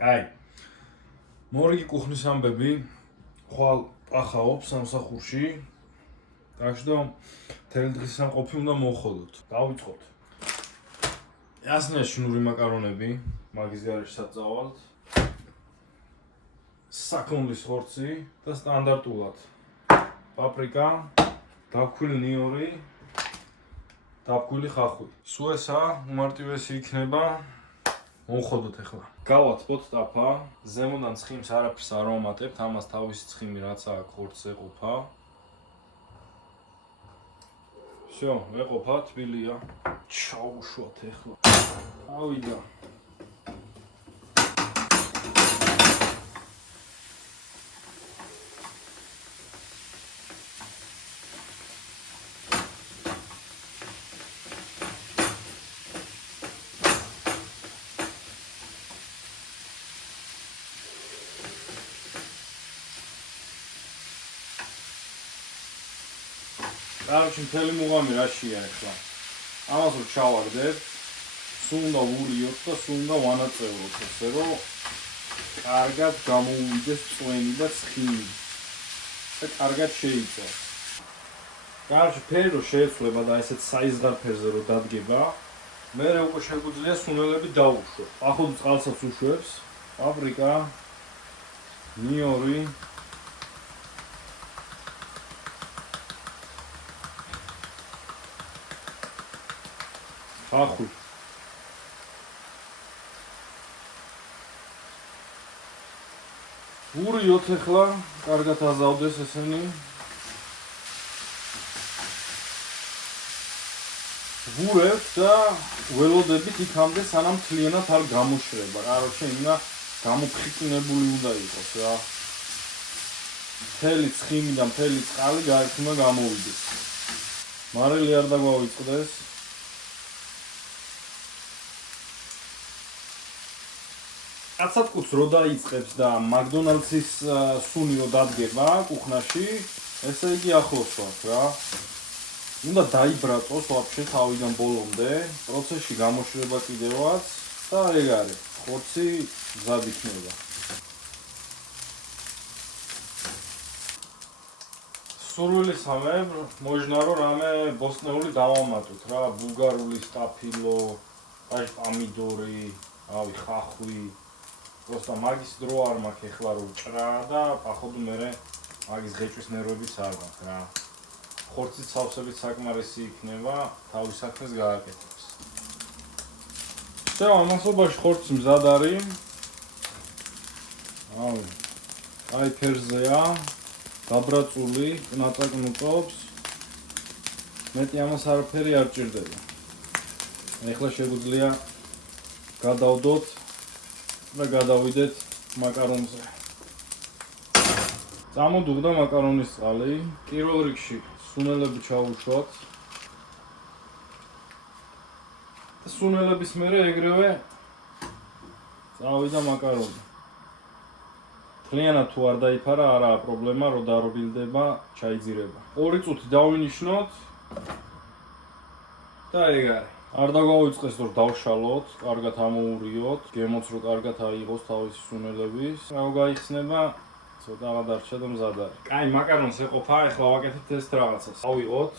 აი. მორიგი კუხნის ამბები ხვალ ახაობს სამსახურში. Takšda მთელი დღის სამყოფი უნდა მოვხოდოთ. Დავიწყოთ. Jasne შნური მაკარონები, მაგის გარეშე საწავალთ. საქონლის ხორცი და სტანდარტულად პაპრიკა, დაფქვილი ნიორი, დაფქვილი ხახვი. სულ ესა უმარტივესი იქნება. მოვხოდოთ ახლა. გავაცბოთ ტაფა, ზემოდან ცხიმს არაფერს არ ვამატებთ, ამას თავისი ცხიმი რაც აქვს ხორცზე ყოფა. Всё, ეყოფა თბილია. ჩაუშვათ ახლა. ავიდა. Короче, მთელი მუღამი რაშია ახლა. ამას რო ჩავაგდებ, სულ უნდა ვურიოთ და სულ უნდა ვანაწევროთ, ესე რომ კარგად გამოუვიდეს წვენი და ცხიმი. და კარგად შეიწოს. Короче, ფერი რო შეეცვლება და ესეთ საიზღარ ფერზე რო დადგება, მერე უკვე შეგვიძლია სუნელები დავუშვოთ. ახლა წყალსაც უშვებს, პაპრიკა, ნიორი, ხახვი. ვურიოთ ახლა, კარგად აზავდეს ესენი. ვურევთ და ველოდებით იქამდე სანამ მთლიანად არ გამოშრება. Короче, იმა გამოფხიკნებული უნდა იყოს რა. მთელი ცხიმი და მთელი წყალი გარეთ უნდა გამოვიდეს. მარილი არ დაგვავიწყდეს. კაცათკუც რო დაიწყებს და მაკდონალდსის სუნი რო დადგება კუხნაში, ესე იგი ახლოს ვართ რა. უნდა დაიბრატოს ვაფშე თავიდან ბოლომდე, პროცესში გამოშრება კიდევაც და ეგ არის. ხორცი მზად იქნება. სურვილისამებრ მოიჯნა რომ რამე ბოსტნეული დავამატოთ რა, ბულგარული სტაფილო, პომიდორი, რავი, ხახვი. Просто მაგის დრო არ მაქვს ეხლა რომ ჭრა და походу მერე მაგის ღეჭვის ნერვებიც არ მაქვს რა. ხორცის სავსებით საკმარისი იქნება თავის საქმეს გააკეთებს. Всё, ამასობაში ხორცი მზად არის. აი ფერზეა, დაბრაწული, ნაწაკნუტობს. მეტი ამას არაფერი არ ჭირდება. ეხლა შეგვიძლია გადავდოთ და გადავიდეთ მაკარონზე. წამოდუღდა მაკარონის წყალი. პირველ რიგში სუნელები ჩავუშვათ. და სუნელების მერე ეგრევე წავიდა მაკარონი. მთლიანად თუ არ დაიფარა, არაა პრობლემა, რო დარობილდება, ჩაიძირება. 2 წუთი დავინიშნოთ და ეგ არის. არ დაგვავიწყეს რომ დავშალოთ, კარგად ამოურიოთ, გემოც რომ კარგად აიღოს თავისი სუნელების. რა გაიხსნება, ცოტაღა დარჩა და მზად არის. კაი, მაკარონს ეყოფა, ახლა ვაკეთებთ ეს რაღაცას. ავიღოთ,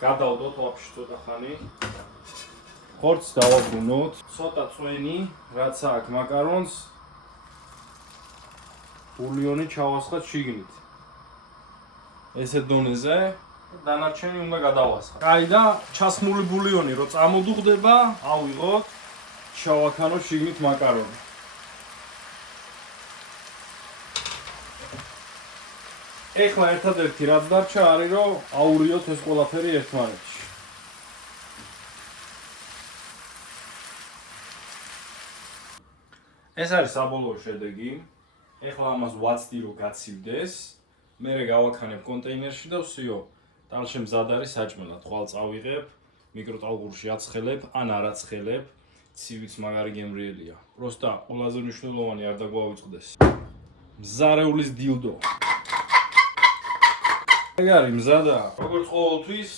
გადავდოთ ვაფშე ცოტა ხანი. ხორცს დავაბრუნოთ, ცოტა წვენი, რაც აქვს მაკარონს, ბულიონი ჩავასხათ შიგნით. ესეთ დონეზე დანარჩენი უნდა გადავასხათ. კაი და ჩასმული ბულიონი რო წამოდუღდება, ავიღოთ, ჩავაქანოთ შიგნით მაკარონი. ეხლა ერთადერთი რაც დარჩა არის რომ აურიოთ ეს ყველაფერი ერთმანეთში. ეს არის საბოლოო შედეგი. ეხლა ამას ვაცდი რომ გაცივდეს, მერე გავაქანებ კონტეინერში და ვსიო. Talșe mzad არის საჭმელად. ხვალ წავიღებ, მიკროტალღურში აცხელებ, ან არ აცხელებ, ცივიც მაგარი გემრიელია. Просто ყველაზე მნიშვნელოვანი არ დაგვავიწყდეს. მზარეულის დილდო. ეგ არის მზადა. როგორც ყოველთვის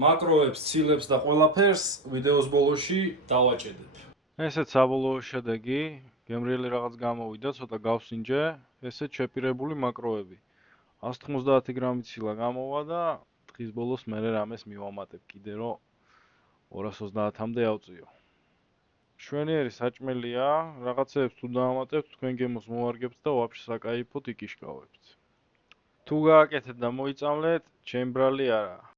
მაკროებს, ცილებს და ყველაფერს ვიდეოს ბოლოში დავაჭედებ. ესეც საბოლოო შედეგი, გემრიელი რაღაც გამოვიდა, ცოტა გავსინჯე, ესეც შეპირებული მაკროები. 190 გრამი ცილა გამოვა და დღის ბოლოს მე რამეს მივამატებ კიდე რომ 230-მდე ავწიო. შვენიერი საჭმელია, რაღაცეებს თუ დაამატებთ, თქვენ გემოს მოარგებთ და ვაფშე საკაიფოდ იკიშკავებთ. თუ გააკეთეთ და მოიწამლეთ, ჩემ ბრალი არა.